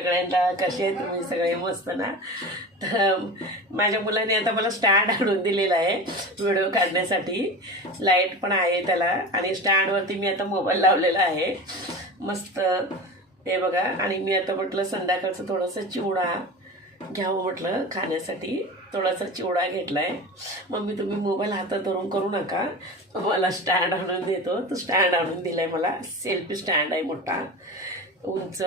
सगळ्यांना कसे आहे तुम्ही सगळे मस्त ना. तर माझ्या मुलाने आता मला स्टँड आणून दिलेला आहे व्हिडिओ काढण्यासाठी. लाईट पण आहे त्याला आणि स्टँडवरती मी आता मोबाईल लावलेला आहे मस्त. हे बघा. आणि मी आता म्हटलं संध्याकाळचं थोडंसं चिवडा घ्यावं म्हटलं खाण्यासाठी. थोडासा चिवडा घेतला आहे. मम्मी तुम्ही मोबाईल हातात धरून करू नका, मला स्टँड आणून देतो. तो स्टँड आणून दिला आहे मला. सेल्फी स्टँड आहे मोठा, उंच,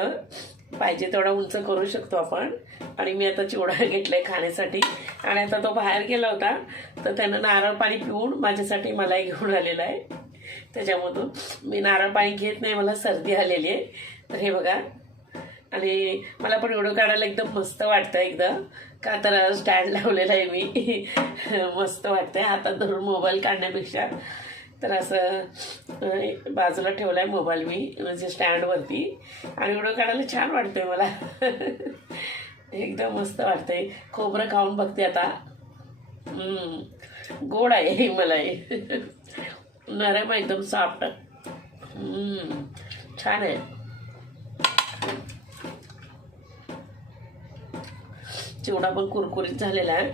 पाहिजे तेवढा उंच करू शकतो आपण. आणि मी आता चिवडा घेतला आहे खाण्यासाठी. आणि आता तो बाहेर गेला होता तर त्यानं नारळ पाणी पिऊन माझ्यासाठी मलाही घेऊन आलेला आहे. त्याच्यामधून मी नारळ पाणी घेत नाही, मला सर्दी आलेली आहे. तर हे बघा. आणि मला पण व्हिडिओ काढायला एकदम मस्त वाटतं एकदम, का तर स्टँड लावलेला आहे मी. मस्त वाटतं आहे हातात धरून मोबाईल काढण्यापेक्षा. तर असं बाजूला ठेवला आहे मोबाईल मी म्हणजे स्टँडवरती. आणि व्हिडिओ काढायला छान वाटतं आहे मला. एकदम मस्त वाटतं आहे. खोबरं खाऊन बघते आता. गोड आहे मला हे. नरम आहे एकदम सॉफ्ट. छान आहे. चिवडा पण कुरकुरीत झालेला आहे.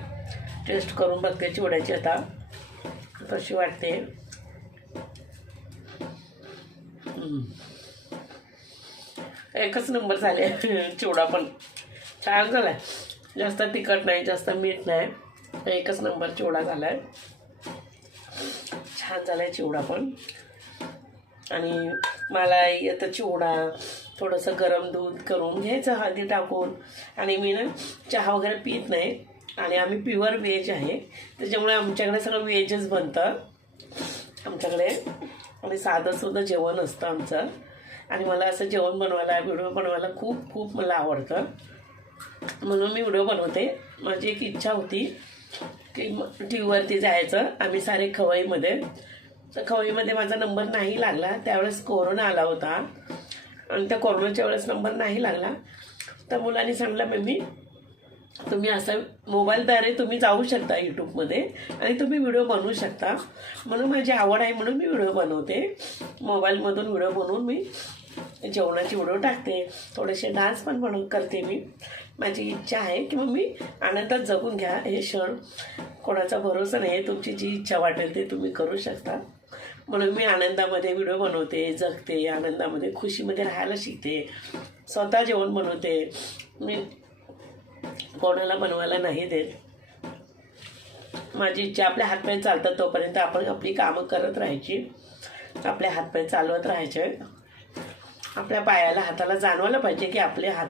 टेस्ट करून बघते चिवड्याची आता कशी वाटते. एकच नंबर झाले. चिवडा पण छान झाला आहे. जास्त तिखट नाही, जास्त मीठ नाही. एकच नंबर चिवडा झाला आहे. छान झाला आहे चिवडा पण. आणि मला आता चिवडा थोडंसं गरम दूध करून घ्यायचं हळदी टाकून. आणि मी ना चहा वगैरे पित नाही. आणि आम्ही प्युअर व्हेज आहे, त्याच्यामुळे आमच्याकडे सगळं व्हेजच बनतं आमच्याकडे. आणि साधंसुद्धा जेवण असतं आमचं. आणि मला असं जेवण बनवायला, व्हिडिओ बनवायला खूप खूप मला आवडतं, म्हणून मी व्हिडिओ बनवते. माझी एक इच्छा होती की टी व्हीवरती जायचं. आम्ही सारे खवईमध्ये. तर खवईमध्ये माझा नंबर नाही लागला. त्यावेळेस कोरोना आला होता आणि त्या कोरोनाच्या वेळेस नंबर नाही लागला. तर मुलांनी सांगितलं मम्मी तुम्ही असं मोबाईलद्वारे तुम्ही जाऊ शकता यूट्यूबमध्ये आणि तुम्ही व्हिडिओ बनवू शकता. म्हणून माझी आवड आहे म्हणून मी व्हिडिओ बनवते. मोबाईलमधून व्हिडिओ बनवून मी जेवणाची व्हिडिओ टाकते. थोडेसे डान्स पण करते मी. माझी इच्छा आहे की मग मी आनंदात जगून घ्या हे क्षण. कोणाचा भरोसा नाही आहे. तुमची जी इच्छा वाटेल ते तुम्ही करू शकता. म्हणून मी आनंदामध्ये व्हिडिओ बनवते, जगते, आनंदामध्ये खुशीमध्ये राहायला शिकते. स्वतः जेवण बनवते मी, कोणाला बनवायला नाही देत. माझी इच्छा आपल्या हातपाय चालतात तोपर्यंत आपण आपली कामं करत राहायची. आपल्या हातपाय चालवत राहायचे. आपल्या पायाला हाताला जाणवायला पाहिजे की आपले हात